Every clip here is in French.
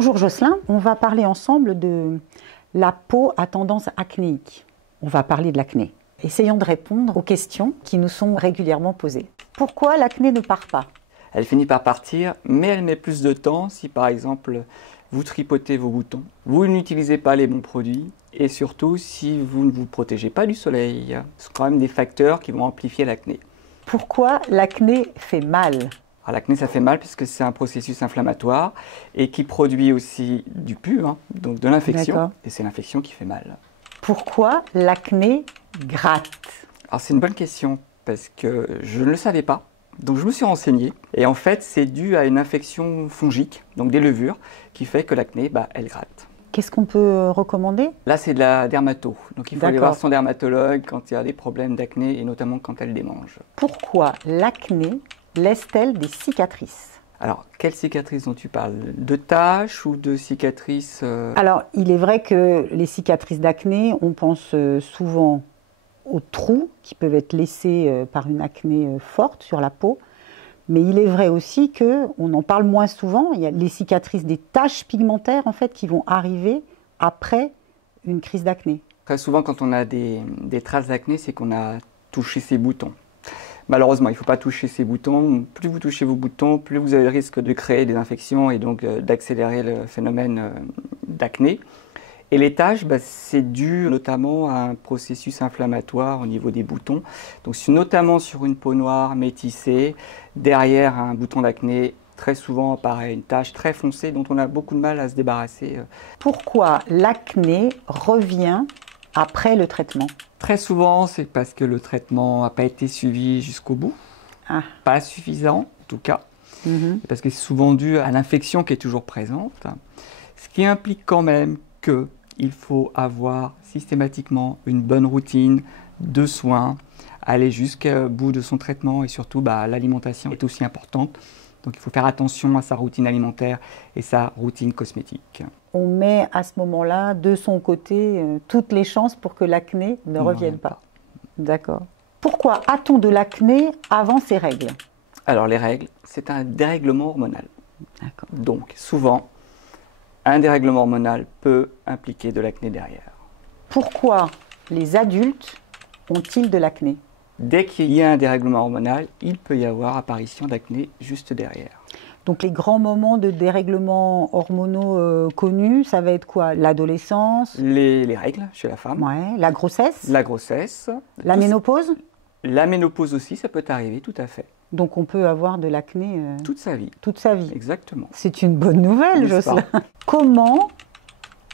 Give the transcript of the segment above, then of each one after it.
Bonjour Jocelyn, on va parler ensemble de la peau à tendance acnéique. On va parler de l'acné. Essayons de répondre aux questions qui nous sont régulièrement posées. Pourquoi l'acné ne part pas? Elle finit par partir, mais elle met plus de temps si par exemple vous tripotez vos boutons, vous n'utilisez pas les bons produits et surtout si vous ne vous protégez pas du soleil. Ce sont quand même des facteurs qui vont amplifier l'acné. Pourquoi l'acné fait mal? Alors l'acné ça fait mal puisque c'est un processus inflammatoire et qui produit aussi du pus, donc de l'infection, et c'est l'infection qui fait mal. Pourquoi l'acné gratte? Alors c'est une bonne question parce que je ne le savais pas. Donc je me suis renseigné et en fait c'est dû à une infection fongique, donc des levures, qui fait que l'acné, elle gratte. Qu'est-ce qu'on peut recommander? Là c'est de la dermato, donc il faut aller voir son dermatologue quand il y a des problèmes d'acné et notamment quand elle démange. Pourquoi l'acné laisse-t-elle des cicatrices? Alors, quelles cicatrices dont tu parles? De taches ou de cicatrices Alors, il est vrai que les cicatrices d'acné, on pense souvent aux trous qui peuvent être laissés par une acné forte sur la peau. Mais il est vrai aussi qu'on en parle moins souvent. Il y a les cicatrices des taches pigmentaires en fait, qui vont arriver après une crise d'acné. Très souvent, quand on a des traces d'acné, c'est qu'on a touché ses boutons. Malheureusement, il ne faut pas toucher ces boutons. Plus vous touchez vos boutons, plus vous avez le risque de créer des infections et donc d'accélérer le phénomène d'acné. Et les taches, c'est dû notamment à un processus inflammatoire au niveau des boutons. Donc notamment sur une peau noire métissée, derrière un bouton d'acné, très souvent apparaît une tache très foncée dont on a beaucoup de mal à se débarrasser. Pourquoi l'acné revient après le traitement? Très souvent, c'est parce que le traitement n'a pas été suivi jusqu'au bout, pas suffisant en tout cas, parce que c'est souvent dû à l'infection qui est toujours présente, ce qui implique quand même qu'il faut avoir systématiquement une bonne routine de soins, aller jusqu'au bout de son traitement et surtout l'alimentation est aussi importante. Donc il faut faire attention à sa routine alimentaire et sa routine cosmétique. On met à ce moment-là de son côté toutes les chances pour que l'acné ne revienne pas. D'accord. Pourquoi a-t-on de l'acné avant ces règles? Alors les règles, c'est un dérèglement hormonal. Donc souvent, un dérèglement hormonal peut impliquer de l'acné derrière. Pourquoi les adultes ont-ils de l'acné? Dès qu'il y a un dérèglement hormonal, il peut y avoir apparition d'acné juste derrière. Donc les grands moments de dérèglement hormonaux connus, ça va être quoi? L'adolescence? Les règles chez la femme. Ouais. La grossesse? La grossesse. La ménopause? La ménopause aussi, ça peut arriver, tout à fait. Donc on peut avoir de l'acné toute sa vie. Toute sa vie. Exactement. C'est une bonne nouvelle, Jocelyn. Comment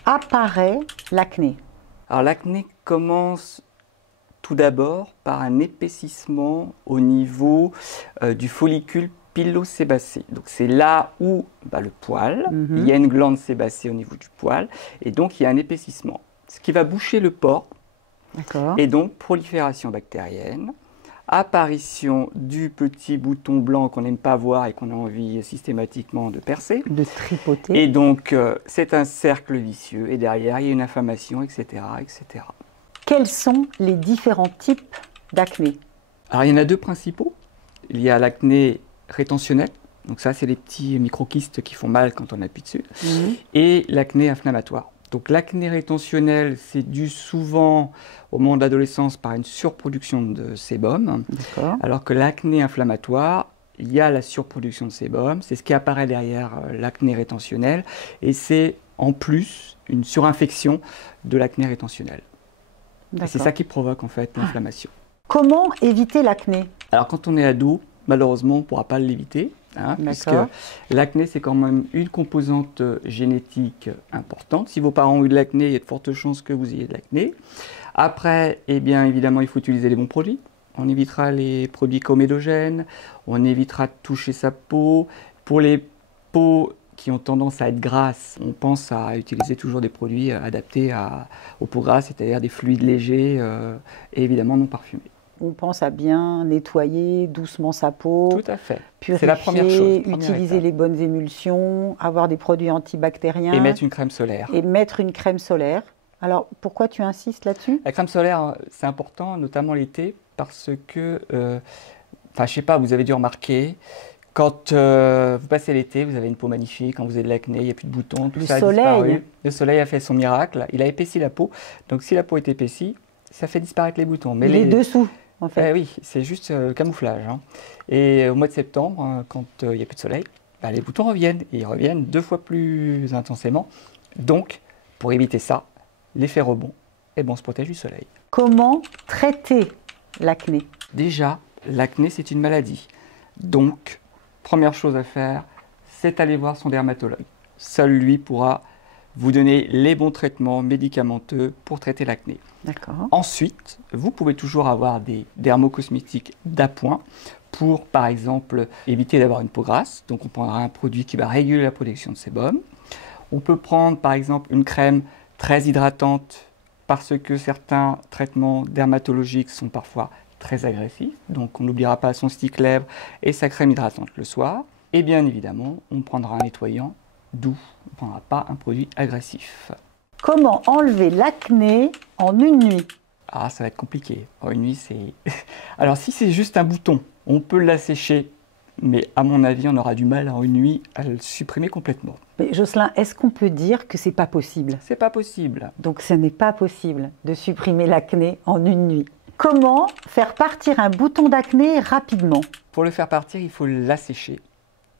apparaît l'acné? Alors l'acné commence tout d'abord par un épaississement au niveau du follicule pilosébacé. Donc c'est là où le poil, il y a une glande sébacée au niveau du poil et donc il y a un épaississement. Ce qui va boucher le pore et donc prolifération bactérienne, apparition du petit bouton blanc qu'on n'aime pas voir et qu'on a envie systématiquement de percer. De tripoter. Et donc c'est un cercle vicieux et derrière il y a une inflammation, etc., etc. Quels sont les différents types d'acné? Alors il y en a deux principaux. Il y a l'acné rétentionnel, donc ça c'est les petits microkystes qui font mal quand on appuie dessus, et l'acné inflammatoire. Donc l'acné rétentionnel, c'est dû souvent au moment de l'adolescence par une surproduction de sébum, alors que l'acné inflammatoire, il y a la surproduction de sébum, c'est ce qui apparaît derrière l'acné rétentionnel, et c'est en plus une surinfection de l'acné rétentionnel. C'est ça qui provoque en fait l'inflammation. Comment éviter l'acné? Alors quand on est ado, malheureusement on ne pourra pas l'éviter, puisque l'acné c'est quand même une composante génétique importante. Si vos parents ont eu de l'acné, il y a de fortes chances que vous ayez de l'acné. Après, bien évidemment, il faut utiliser les bons produits. On évitera les produits comédogènes, on évitera de toucher sa peau. Pour les peaux qui ont tendance à être grasses, on pense à utiliser toujours des produits adaptés aux peaux grasses, c'est-à-dire des fluides légers et évidemment non parfumés. On pense à bien nettoyer doucement sa peau. Tout à fait. C'est la première chose. Utiliser les bonnes émulsions, avoir des produits antibactériens. Et mettre une crème solaire. Alors, pourquoi tu insistes là-dessus? La crème solaire, c'est important, notamment l'été, parce que, je sais pas, vous avez dû remarquer Quand vous passez l'été, vous avez une peau magnifique, quand vous avez de l'acné, il n'y a plus de boutons, tout ça a disparu. Le soleil a fait son miracle, il a épaissi la peau. Donc si la peau est épaissie, ça fait disparaître les boutons. Mais les dessous, en fait. Oui, c'est juste camouflage. Hein. Et au mois de septembre, quand il n'y a plus de soleil, les boutons reviennent. Et ils reviennent 2 fois plus intensément. Donc, pour éviter ça, l'effet rebond, on se protège du soleil. Comment traiter l'acné? Déjà, l'acné, c'est une maladie. Donc, première chose à faire, c'est aller voir son dermatologue. Seul lui pourra vous donner les bons traitements médicamenteux pour traiter l'acné. D'accord. Ensuite, vous pouvez toujours avoir des dermocosmétiques d'appoint pour, par exemple, éviter d'avoir une peau grasse. Donc, on prendra un produit qui va réguler la production de sébum. On peut prendre, par exemple, une crème très hydratante parce que certains traitements dermatologiques sont parfois très agressif, donc on n'oubliera pas son stick lèvres et sa crème hydratante le soir. Et bien évidemment, on prendra un nettoyant doux, on ne prendra pas un produit agressif. Comment enlever l'acné en une nuit? Ah, ça va être compliqué. En une nuit, c'est... Alors si c'est juste un bouton, on peut l'assécher, mais à mon avis, on aura du mal en une nuit à le supprimer complètement. Mais Jocelyn, est-ce qu'on peut dire que c'est pas possible? C'est pas possible. Donc ce n'est pas possible de supprimer l'acné en une nuit. Comment faire partir un bouton d'acné rapidement? Pour le faire partir, il faut l'assécher.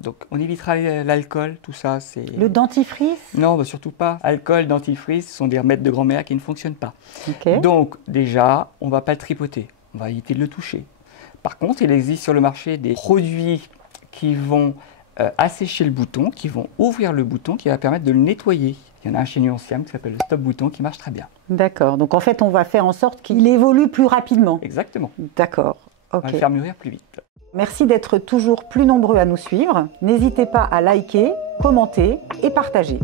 Donc on évitera l'alcool, tout ça. C'est... Le dentifrice? Non, surtout pas. Alcool, dentifrice, ce sont des remèdes de grand-mère qui ne fonctionnent pas. Okay. Donc déjà, on ne va pas le tripoter, on va éviter de le toucher. Par contre, il existe sur le marché des produits qui vont assécher le bouton, qui vont ouvrir le bouton, qui va permettre de le nettoyer. Il y en a un chez Nuanciam qui s'appelle le Stop Bouton qui marche très bien. D'accord, donc en fait on va faire en sorte qu'il évolue plus rapidement. Exactement. D'accord, ok. On va le faire mûrir plus vite. Merci d'être toujours plus nombreux à nous suivre. N'hésitez pas à liker, commenter et partager.